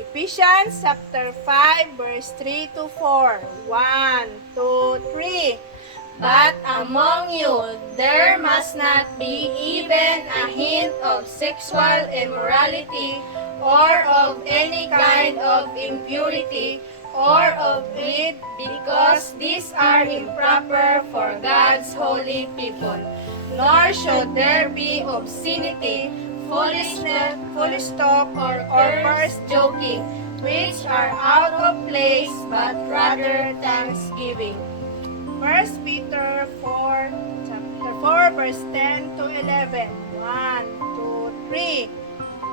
Ephesians chapter 5 verse 3 to 4. 1, 2, 3. But among you there must not be even a hint of sexual immorality, or of any kind of impurity, or of greed, because these are improper for God's holy people. Nor should there be obscenity, foolishness, foolish talk, or coarse joking, which are out of place, but rather thanksgiving. 1 Peter 4, chapter 4, verse 10 to 11. 1, 2, 3.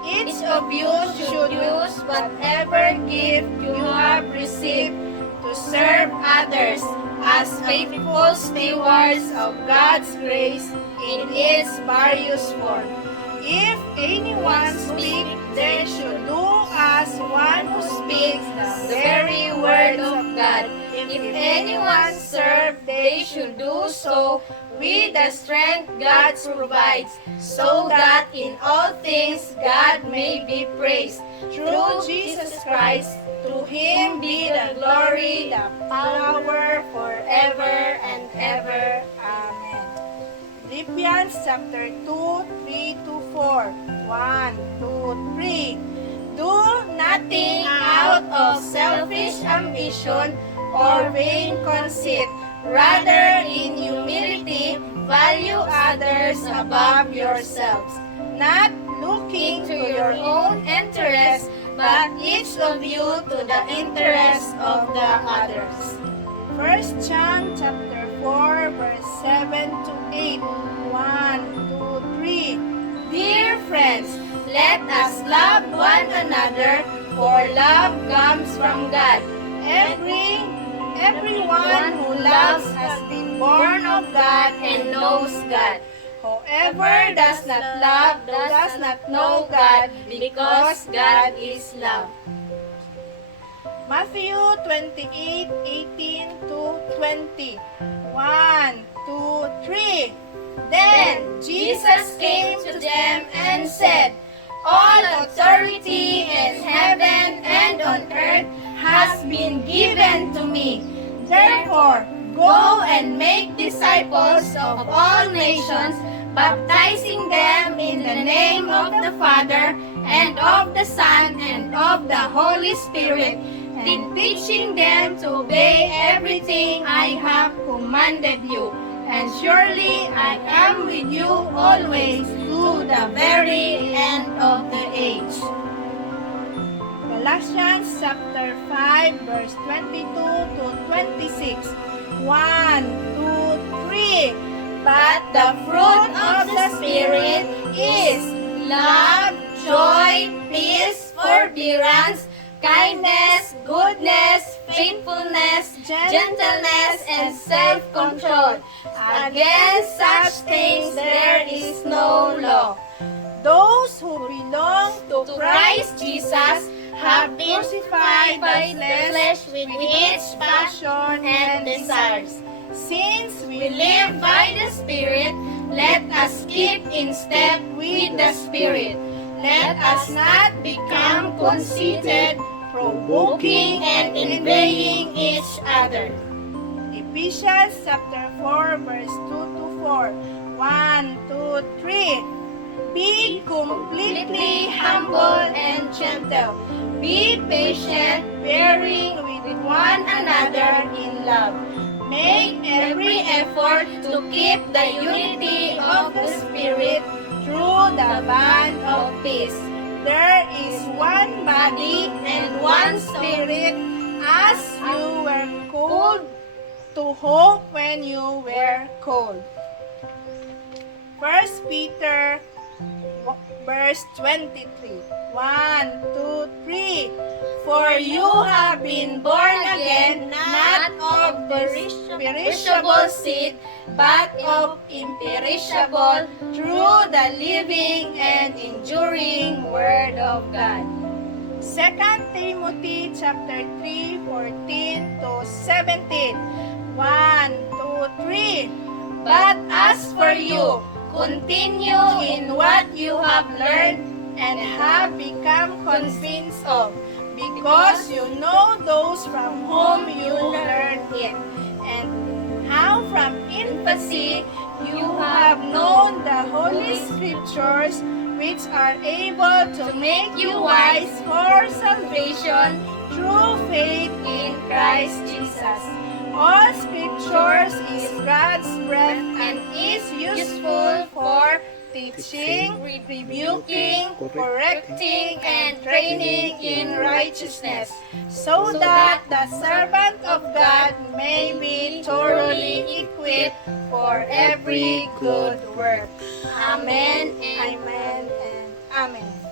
Each of you should use whatever gift you have received to serve others as faithful stewards of God's grace in its various forms. If anyone speaks, they should do as one who speaks The very word of God. If anyone serve, they should do so with the strength God provides, so that in all things God may be praised. Through Jesus Christ, to Him be the glory, the power forever and ever. Amen. Philippians chapter 2, 3 to 4. 1, 2, 3. Do Nothing out of selfish ambition or vain conceit, rather in humility value others above yourselves, not looking to your own interest, but each of you to the interest of the others. 1 John chapter 4, verse 7 to 8. 1, 2, 3. Dear friends, let us love one another, for love comes from God. Everyone who loves has been born of God and knows God. Whoever does not love does not know God, because God is love. Matthew 28, 18 to 20. 1, 2, 3. Then Jesus came to them and said, All authority in heaven and on earth has been given to me. Therefore, go and make disciples of all nations, baptizing them in the name of the Father, and of the Son, and of the Holy Spirit, and teaching them to obey everything I have commanded you. And surely I am with you always to the very end of the age. Galatians chapter 5, verse 22 to 26. 1, 2, 3. But the fruit of the Spirit is love, joy, peace, forbearance, kindness, goodness, faithfulness, gentleness, and self-control. Against such things there is no law. Those who belong To Christ Jesus have been crucified by the flesh with its passion and desires. since We live by the Spirit, let us keep in step with the Spirit. Let us not become conceited, provoking and envying each other. Ephesians chapter 4, verse 2 to 4. 1, 2, 3. Be Completely humble and gentle. Be patient, bearing with one another in love. Make every effort to keep the unity of the Spirit through the bond of peace. There is one Body and one Spirit, as you were called to hope when you were called. 1 Peter verse 23. 1, 2, 3. For you have been born again, not of perishable seed, but of imperishable, through the living and enduring Word of God. 2 Timothy chapter 3, 14 to 17. 1, 2, 3. But as for you, continue in what you have learned and have become convinced of, because you know those from whom you learned it, and how from infancy you have known the Holy Scriptures, which are able to make you wise for salvation through faith in Christ Jesus. All Scriptures is God's breath and is useful for teaching, rebuking, correcting, and training in righteousness, so that the servant of God may be thoroughly equipped for every good work. Amen, amen, and amen.